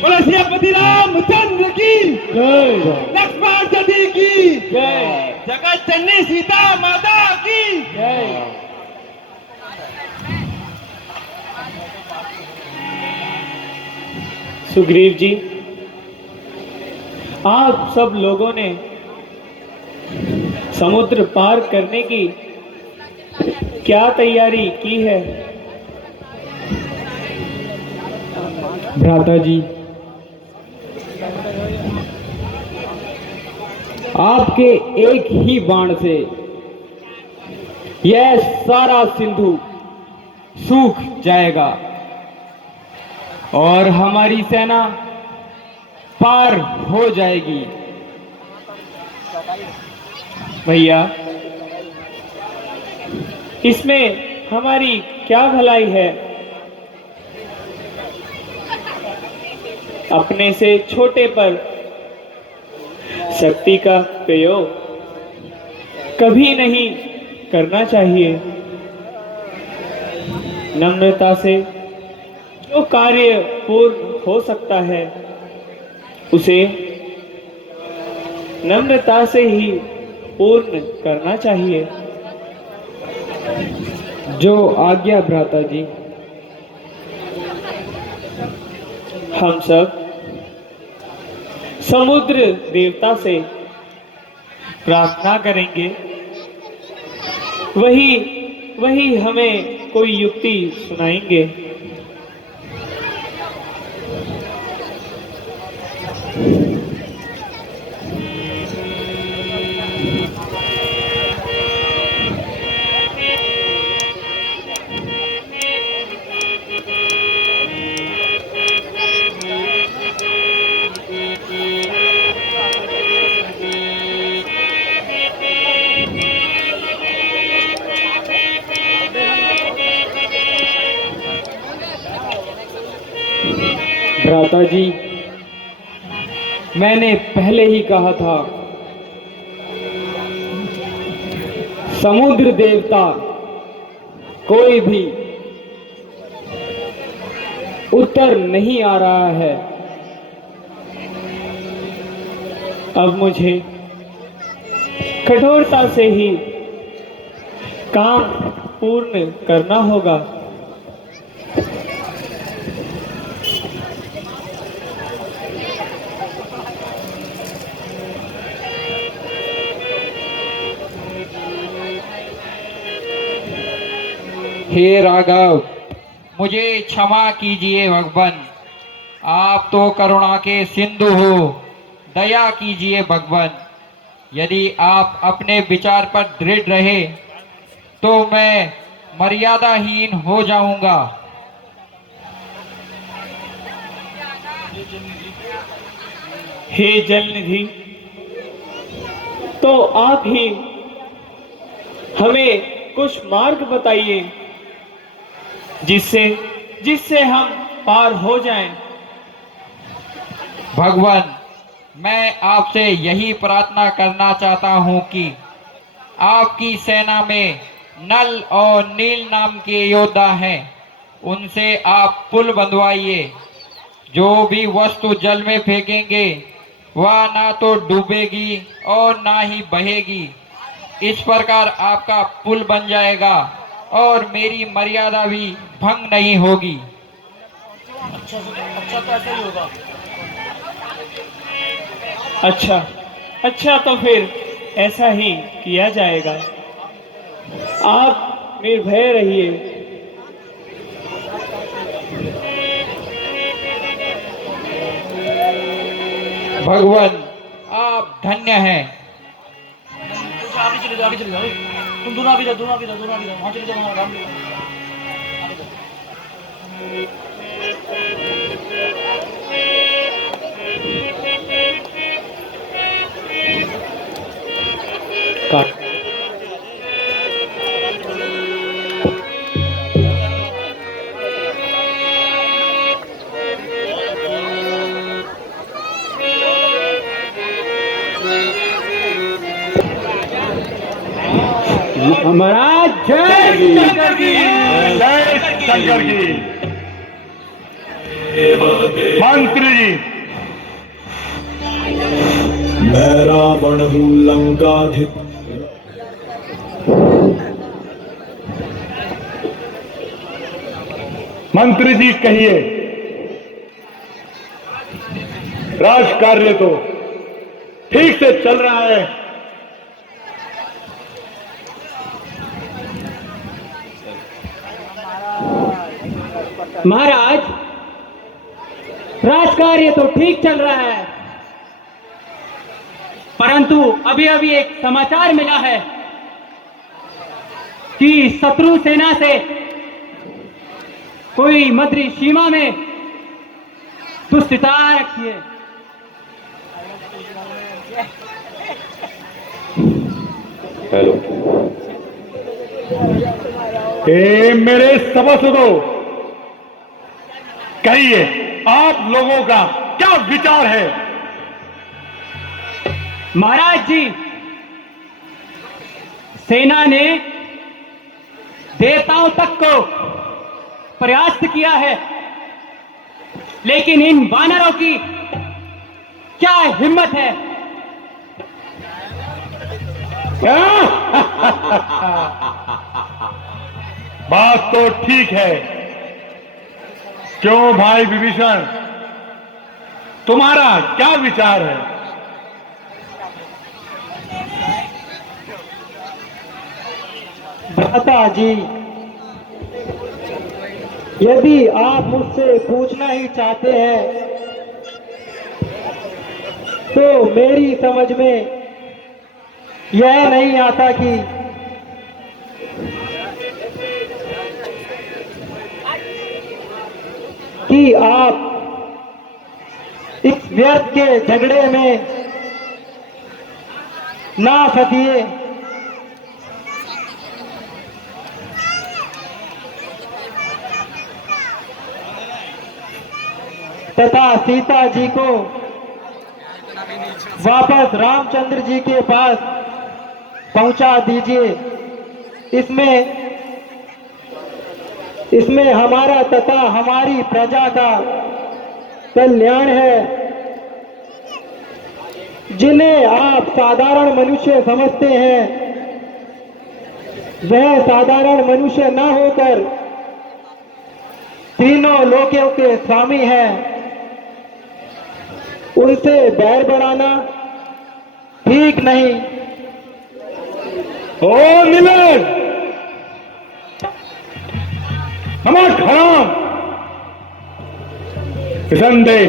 बोलो सियापति रामचंद्र की जय। लक्ष्मण जी की जय। जगत जननी सीता माता की जय। सुग्रीव जी, आप सब लोगों ने समुद्र पार करने की क्या तैयारी की है? भ्राता जी, आपके एक ही बाण से यह सारा सिंधु सूख जाएगा और हमारी सेना पार हो जाएगी। भैया, इसमें हमारी क्या भलाई है? अपने से छोटे पर शक्ति का प्रयोग कभी नहीं करना चाहिए। नम्रता से जो कार्य पूर्ण हो सकता है उसे नम्रता से ही पूर्ण करना चाहिए। जो आज्ञा भ्राता जी। हम सब समुद्र देवता से प्रार्थना करेंगे, वही वही हमें कोई युक्ति सुनाएंगे। भ्राता जी, मैंने पहले ही कहा था, समुद्र देवता कोई भी उत्तर नहीं आ रहा है। अब मुझे कठोरता से ही काम पूर्ण करना होगा। हे राघव, मुझे क्षमा कीजिए भगवान। आप तो करुणा के सिंधु हो, दया कीजिए भगवान। यदि आप अपने विचार पर दृढ़ रहे तो मैं मर्यादाहीन हो जाऊंगा। हे जलनिधि, तो आप ही हमें कुछ मार्ग बताइए जिससे जिससे हम पार हो जाएं। भगवान, मैं आपसे यही प्रार्थना करना चाहता हूं कि आपकी सेना में नल और नील नाम के योद्धा हैं, उनसे आप पुल बंधवाइए। जो भी वस्तु जल में फेंकेंगे वह ना तो डूबेगी और ना ही बहेगी। इस प्रकार आपका पुल बन जाएगा और मेरी मर्यादा भी भंग नहीं होगी। अच्छा अच्छा, तो फिर ऐसा ही किया जाएगा। आप निर्भय रहिए। भगवान, आप धन्य हैं। आगे चले जाओ, आगे चले जाओ। तुम दोनों आगे जाओ, दोनों आगे जाओ, दोनों आगे जाओ, वहाँ चले जाओ, वहाँ आराम से। आगे काट। महाराज जय शंकर की, जय शंकर की। मंत्री जी, मैं रावण हूँ लंकाधिप। मंत्री जी कहिए, राज कार्य तो ठीक से चल रहा है? महाराज, राजकार्य तो ठीक चल रहा है, परंतु अभी अभी एक समाचार मिला है कि शत्रु सेना से कोई मद्री सीमा में दुष्टता रखी है। हेलो, मेरे सभासदों, कहिए आप लोगों का क्या विचार है? महाराज जी, सेना ने देवताओं तक को प्रयास किया है, लेकिन इन वानरों की क्या हिम्मत है। बात तो ठीक है। क्यों भाई विभीषण, तुम्हारा क्या विचार है? भ्राता जी, यदि आप मुझसे पूछना ही चाहते हैं तो मेरी समझ में यह नहीं आता कि आप इस व्यर्थ के झगड़े में ना फंसिए। तथा सीता जी को वापस रामचंद्र जी के पास पहुंचा दीजिए। इसमें हमारा तथा हमारी प्रजा का कल्याण है। जिन्हें आप साधारण मनुष्य समझते हैं, वह साधारण मनुष्य न होकर तीनों लोकों के स्वामी हैं। उनसे बैर बढ़ाना ठीक नहीं। ओ नीलज, हमारा खराब संदेह,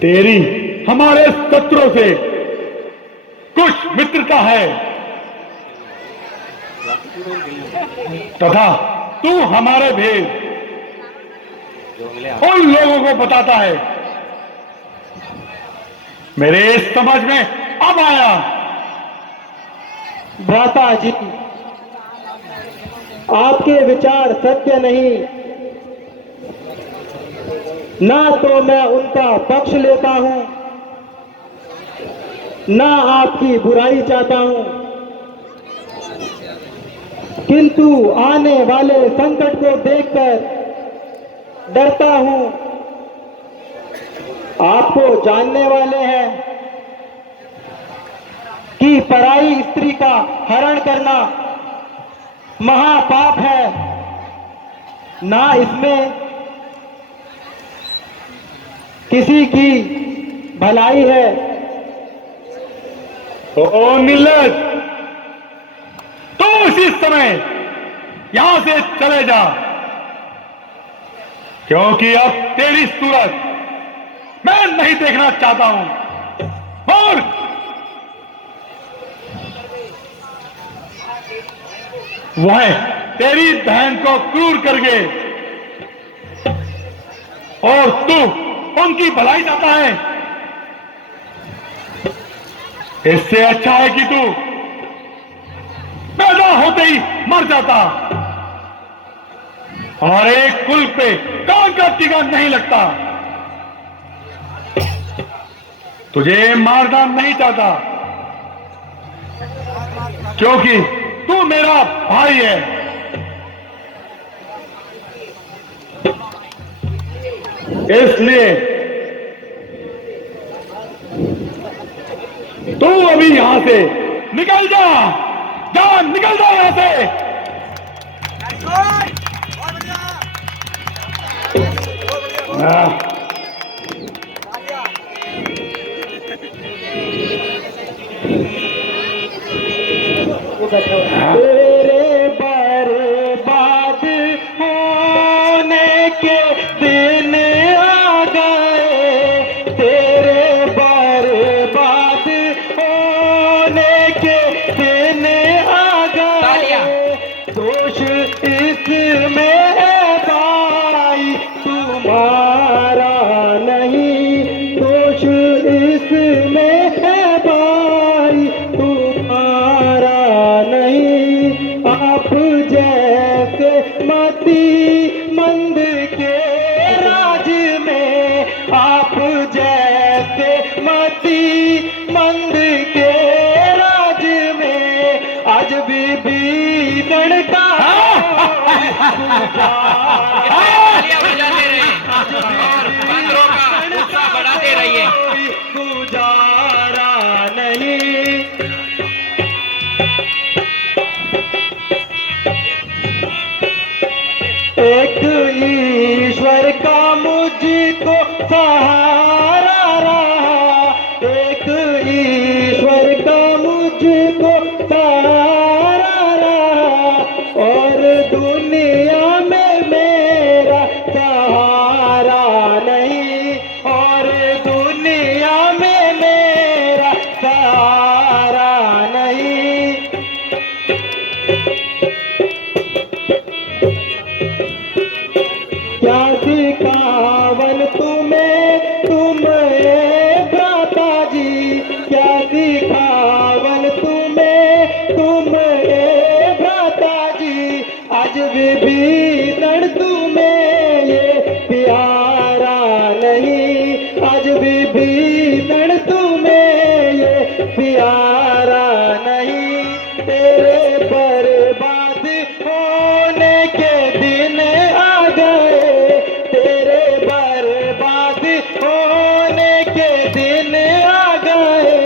तेरी हमारे शत्रु से कुछ मित्रता है तथा तू हमारे भेद उन लोगों को बताता है। मेरे समझ में अब आया। भ्राता जी, आपके विचार सत्य नहीं। ना तो मैं उनका पक्ष लेता हूं, ना आपकी बुराई चाहता हूं, किंतु आने वाले संकट को देखकर डरता हूं। आपको जानने वाले हैं कि पराई स्त्री का हरण करना महापाप है। ना इसमें किसी की भलाई है। ओ नीलज, तो उसी समय यहां से चले जा, क्योंकि अब तेरी सूरत मैं नहीं देखना चाहता हूं। और वह तेरी बहन को क्रूर करके और तू उनकी भलाई चाहता है। इससे अच्छा है कि तू पैदा होते ही मर जाता, और एक कुल पे कान का टीका नहीं लगता। तुझे मारना नहीं चाहता, क्योंकि तू मेरा भाई है। इसलिए तू अभी यहां से निकल जा, निकल जा यहां से। हाँ। तेरे बर्बाद होने के दिन आ गए, तेरे बर्बाद होने के दिन आ गए। दोष इसमें है भाई तुम्हारा नहीं, दोष इसमें है भाई तुम्हारा नहीं। आप जैसे मती मंद के राज में, आप जैसे मती मंद के राज में आज भी भीषण का तालियां बजाते रहिए और बंदरों का उत्साह बढ़ाते रहिए। गुजारा नहीं। एक ईश्वर का मुझको सहारा रहा, एक ईश्वर का मुझको सहारा रहा, और दुनिया में मेरा सहारा नहीं, और दुनिया में मेरा सहारा नहीं। क्या सिखावन तुम्हें तुम्हें भ्राता जी, क्या सिखावन तुम्हें तुम्हें भ्राता जी। आज विभीषण तुम्हें ये प्यारा नहीं, आज विभीषण तुम्हें ये प्यारा नहीं। तेरे बर्बाद होने के दिन आ गए, तेरे बर्बाद होने के दिन आ गए।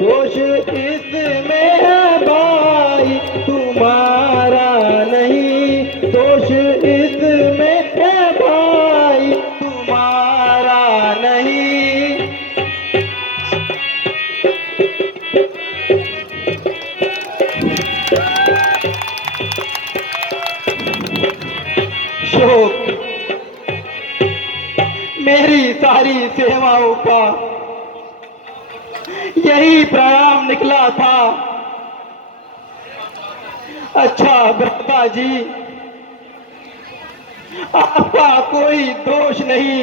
दोष इसमें है भाई तुम्हारा नहीं, दोष इसमें है भाई तुम्हारा नहीं। शोक मेरी सारी सेवाओं का यही प्रणाम निकला था। अच्छा भ्राता जी, आपका कोई दोष नहीं,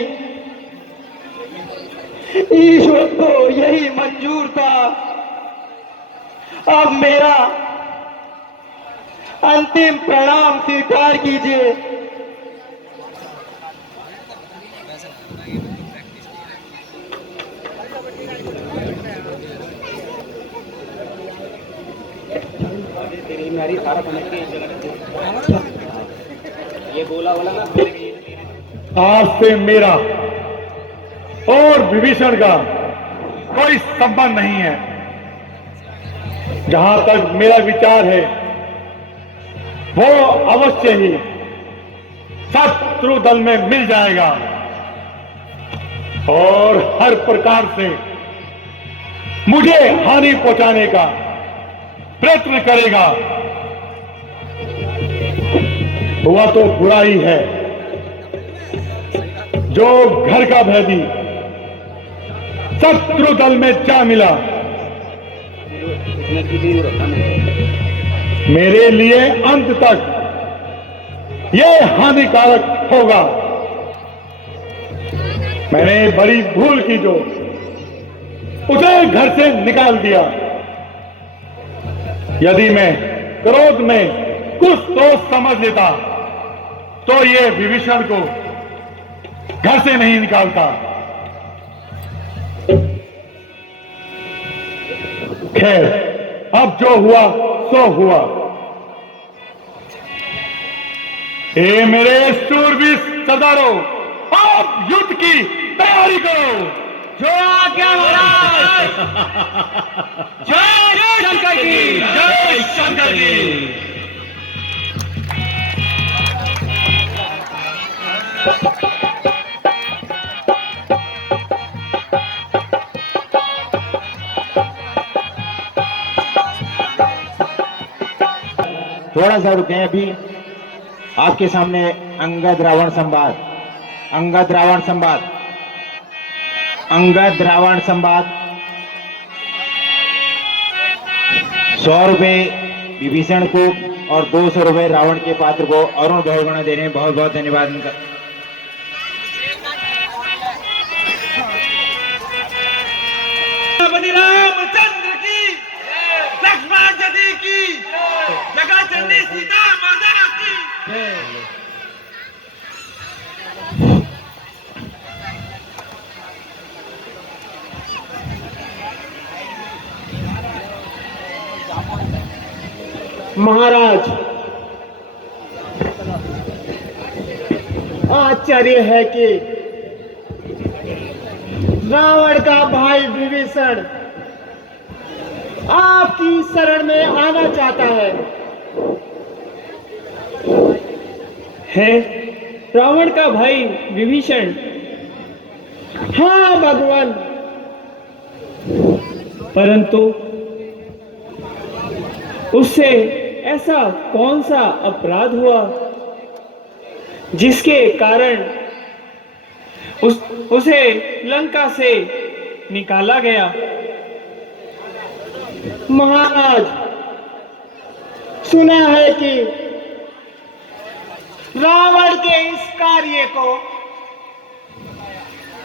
ईश्वर को यही मंजूर था। अब मेरा अंतिम प्रणाम स्वीकार कीजिए। आज से मेरा और विभीषण का कोई संबंध नहीं है। जहां तक मेरा विचार है वो अवश्य ही शत्रु दल में मिल जाएगा और हर प्रकार से मुझे हानि पहुंचाने का प्रयत्न करेगा। हुआ तो बुरा ही है जो घर का भेदी शत्रु दल में जा मिला। मेरे लिए अंत तक यह हानिकारक होगा। मैंने बड़ी भूल की जो उसे घर से निकाल दिया। यदि मैं क्रोध में कुछ सोच समझ लेता तो ये विभीषण को घर से नहीं निकालता। खैर, अब जो हुआ सो हुआ। ए मेरे शूरवीर सरदारों, आप युद्ध की तैयारी करो। जो आज्ञा महाराज। जय शंकर की। जय शंकर की। थोड़ा सा रुके अभी। आपके सामने अंगद रावण संवाद, अंगद रावण संवाद, अंगद रावण संवाद। 100 रुपए विभीषण को और 200 रुपए रावण के पात्र को अरुण बहुगुणा दे रहे हैं। बहुत बहुत धन्यवाद उनका। रामचंद्र की, लक्ष्मण जी की, जगत जननी सीता माता की। महाराज, आश्चर्य है कि रावण का भाई विभीषण आपकी शरण में आना चाहता है रावण का भाई विभीषण। हाँ भगवान, परंतु उससे ऐसा कौन सा अपराध हुआ जिसके कारण उसे लंका से निकाला गया? महाराज, सुना है कि रावण के इस कार्य को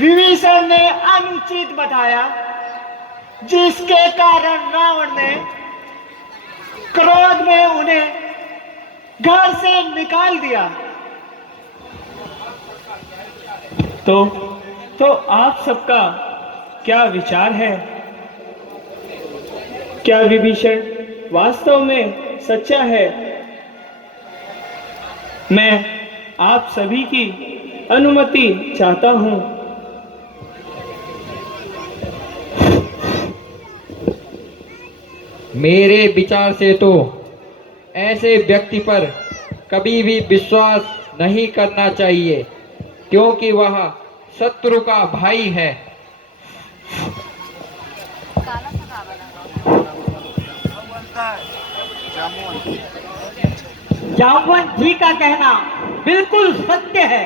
विभीषण ने अनुचित बताया, जिसके कारण रावण ने क्रोध में उन्हें घर से निकाल दिया। तो आप सबका क्या विचार है? क्या विभीषण वास्तव में सच्चा है? मैं आप सभी की अनुमति चाहता हूं। मेरे विचार से तो ऐसे व्यक्ति पर कभी भी विश्वास नहीं करना चाहिए, क्योंकि वह शत्रु का भाई है। जामवंत जी का कहना बिल्कुल सत्य है।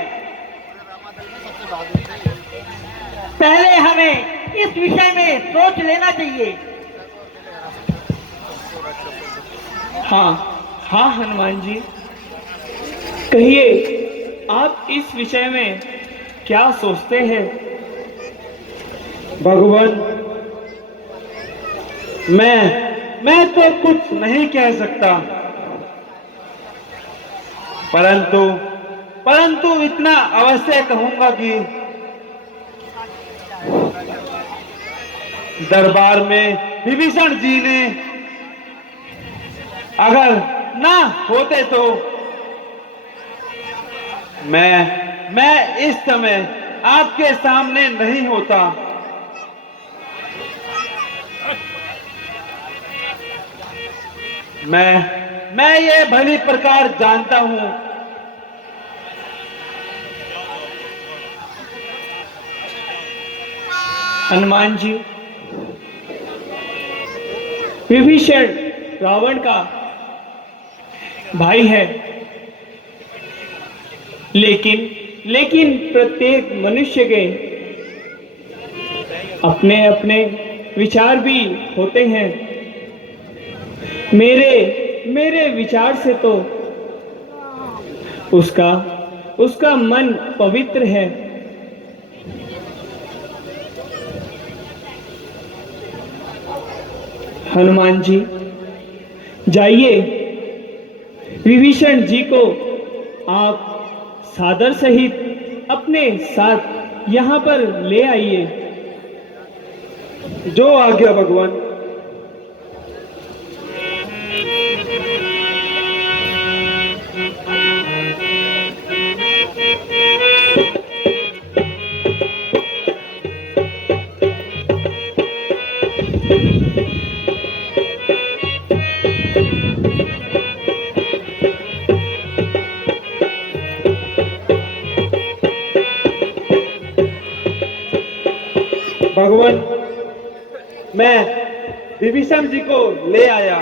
पहले हमें इस विषय में सोच लेना चाहिए। हाँ हनुमान जी, कहिए आप इस विषय में क्या सोचते हैं? भगवान, मैं तो कुछ नहीं कह सकता, परंतु इतना अवश्य कहूंगा कि दरबार में विभीषण जी ने अगर ना होते तो मैं इस समय आपके सामने नहीं होता। मैं ये भली प्रकार जानता हूं हनुमान जी, विभीषण रावण का भाई है, लेकिन प्रत्येक मनुष्य के अपने अपने विचार भी होते हैं। मेरे विचार से तो उसका मन पवित्र है। हनुमान जी, जाइए, विभीषण जी को आप सादर सहित अपने साथ यहाँ पर ले आइए। जो आज्ञा भगवान। भगवान, मैं विभीषण जी को ले आया।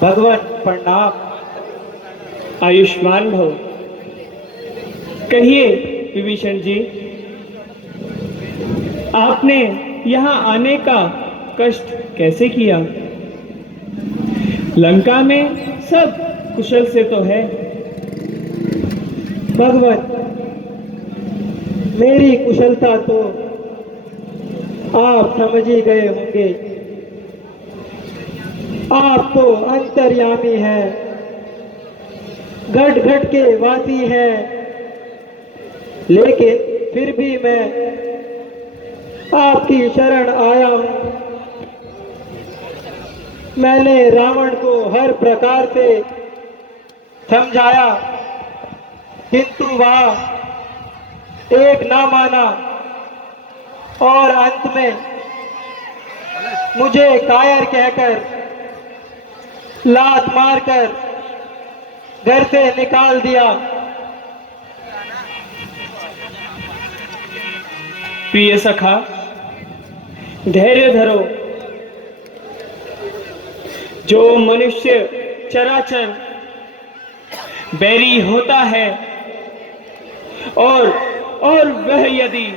भगवान प्रणाम। आयुष्मान भव। कहिए विभीषण जी, आपने यहाँ आने का कष्ट कैसे किया? लंका में सब कुशल से तो है। भगवान, मेरी कुशलता तो आप समझ ही गए होंगे। आप तो अंतर्यामी हैं, घट घट के वासी हैं, लेकिन फिर भी मैं आपकी शरण आया हूं। मैंने रावण को हर प्रकार से समझाया, किंतु वह एक ना माना और अंत में मुझे कायर कहकर लात मारकर घर से निकाल दिया। प्रिय सखा, धैर्य धरो। जो मनुष्य चराचर बैरी होता है और वह यदि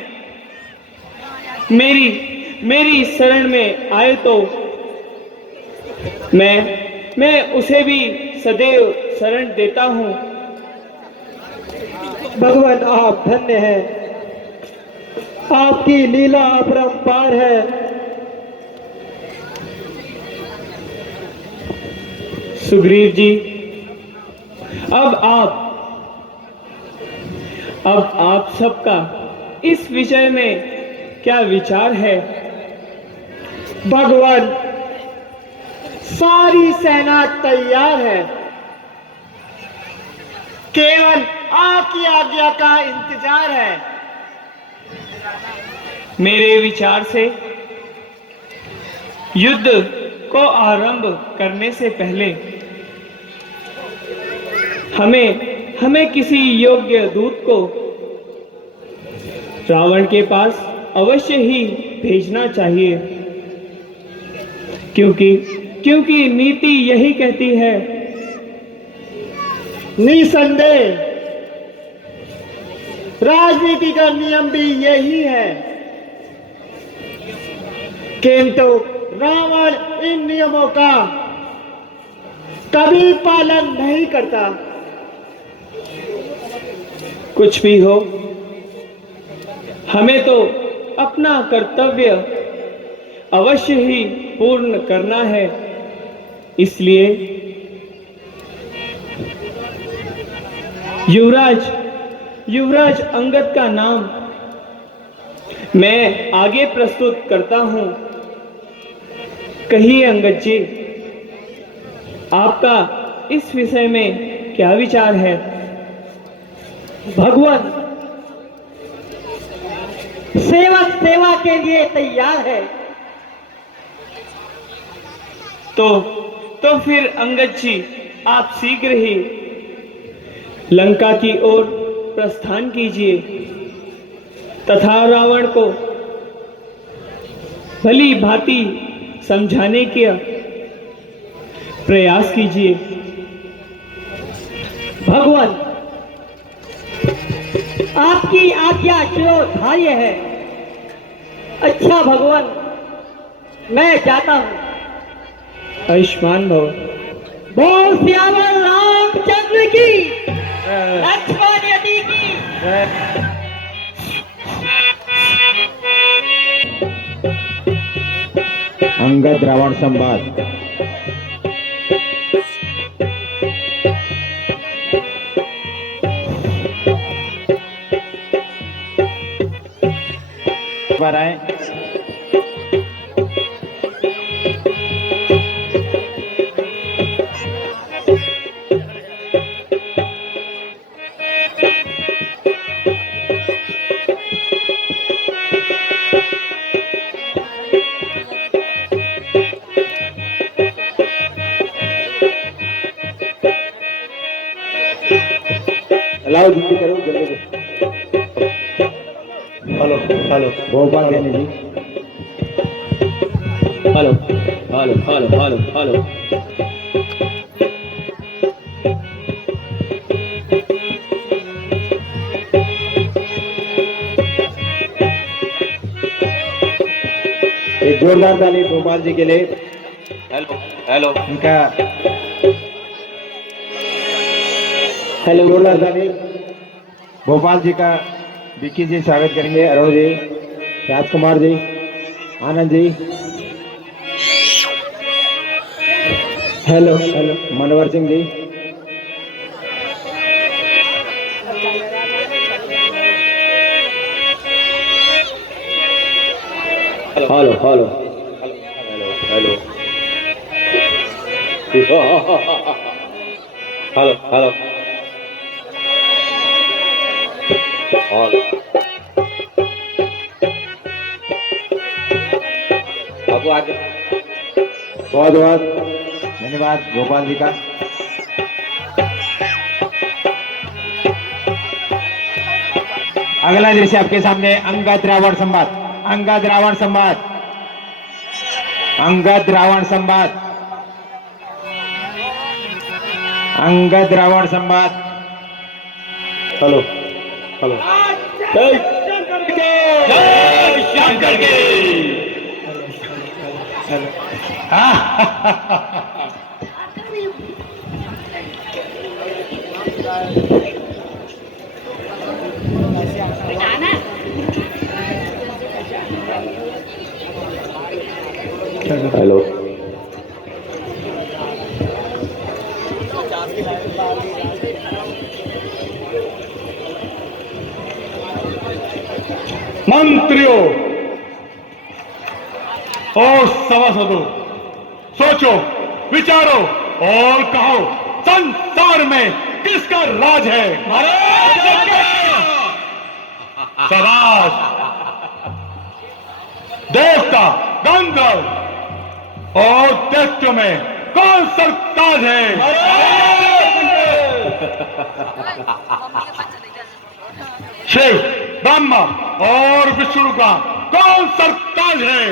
मेरी शरण में आए तो मैं उसे भी सदैव शरण देता हूं। भगवान, आप धन्य हैं, आपकी लीला अपरंपार है। सुग्रीव जी, अब आप सबका इस विषय में क्या विचार है? भगवान, सारी सेना तैयार है, केवल आपकी आज्ञा का इंतजार है। मेरे विचार से युद्ध को आरंभ करने से पहले हमें किसी योग्य दूत को रावण के पास अवश्य ही भेजना चाहिए, क्योंकि नीति यही कहती है। निसंदेह राजनीति का नियम भी यही है, किंतु रावण इन नियमों का कभी पालन नहीं करता। कुछ भी हो, हमें तो अपना कर्तव्य अवश्य ही पूर्ण करना है। इसलिए युवराज अंगद का नाम मैं आगे प्रस्तुत करता हूं। कहिए अंगद जी, आपका इस विषय में क्या विचार है? भगवान, सेवक सेवा के लिए तैयार है। तो फिर अंगद जी, आप शीघ्र ही लंका की ओर प्रस्थान कीजिए तथा रावण को भली भांति समझाने का प्रयास कीजिए। भगवान, आपकी आज्ञा शिरोधार्य है। अच्छा भगवान, मैं जाता हूं। आयुष्मान भव। बोल सियावर रामचंद्र की, लक्ष्मण यदि की। अंगद रावण संवाद। पर आए लाओ, जल्दी करो, जल्दी करो। हेलो हेलो भोपाल देने जी। Hello hello hello hello hello. एक जोरदार ताली भोपाल जी के लिए। हेलो हेलो इनका हेलो जोरदार ताली भोपाल जी का। विक्की जी स्वागत करेंगे, Arun ji, Rajkumar ji, Anand ji, hello hello Manohar Singh ji, hello hello hello hello hello बाबू आगे बहुत बहुत धन्यवाद भोपाल जी का। अगला दृश्य आपके सामने अंगद रावण संवाद। अंगद रावण संवाद। अंगद रावण संवाद। अंगद रावण संवाद। हेलो हेलो जय शंकर के। जय शंकर के। हेलो मंत्रियों और सभासदों, सोचो विचारो और कहो, संसार में किसका राज है? शाबाश। देवता, गंधर्व और दैत्यों में कौन सरताज है? शिव, ब्रह्मा और विष्णु का कौन सरताज है?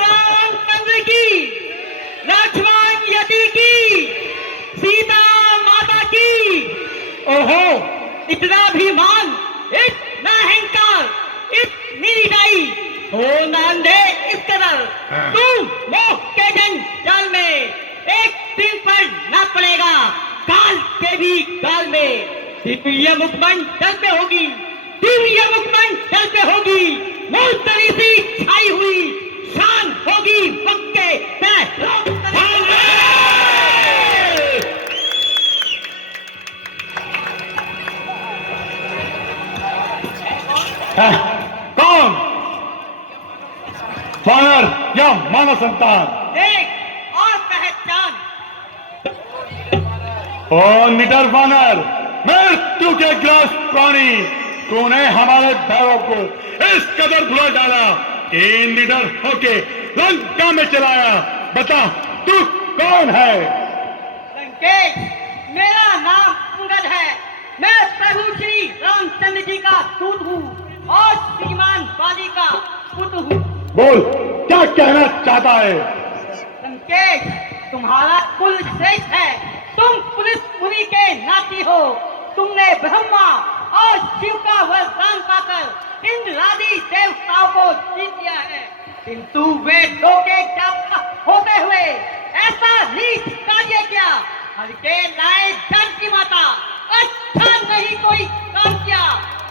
रामचंद्र की, लक्ष्मण यति की, सीता माता की। ओहो, इतना अभिमान, इतना अहंकार, इतनी निराई हो नांदे इस कदर। तू मोह के जाल में एक दिन पर न पड़ेगा, काल के भी काल में। दिव्य मुखमंडल पे होगी, दिव्य मुखमंडल पे होगी, मूर्तरी सी छाई हुई शान होगी पक्के पैरों कौन? वानर या मानव संतान? देख और पहचान। ओ निडर वानर, मृत्यु के ग्रास प्राणी, तूने हमारे भैरव को इस कदर भुला डाला कि निडर होके लंका में चलाया। बता तू कौन है? लंकेश, मेरा नाम अंगद है। मैं प्रभु श्री रामचंद्र जी का दूत हूँ और श्रीमान बाली का पुत्र हूँ। बोल, क्या कहना चाहता है? लंकेश, तुम्हारा कुल श्रेष्ठ है। तुम पुलिस मुनि के नाती हो। तुमने ब्रह्मा और शिव का वरदान पाकर इंद्रादि देवताओं को जीत लिया है, किंतु वे लोके जाता होते हुए ऐसा नीच कार्य किया। हर के लाए जानकी माता, अच्छा नहीं कोई काम किया।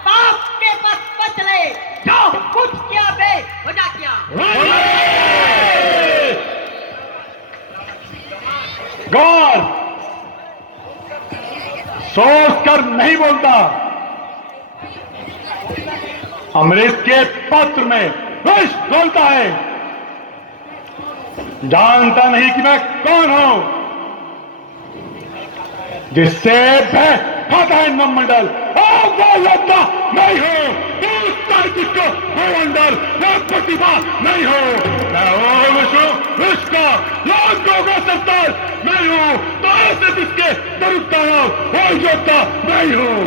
पाप के पथ पर चले, जो कुछ किया बे वजह किया। गौर, सोच कर नहीं बोलता। अमृत के पात्र में विष घोलता है। जानता नहीं कि मैं कौन हूं, जिससे भय खाता है नवमंडल। वो योद्धा नहीं हो, किसको अंदर मैं प्रतिभा नहीं हो। मैं वो विश्व का लाखों का सरदार नहीं हूं, तो ऐसे जिसके दरुद्दाना वो योद्धा नहीं हूं।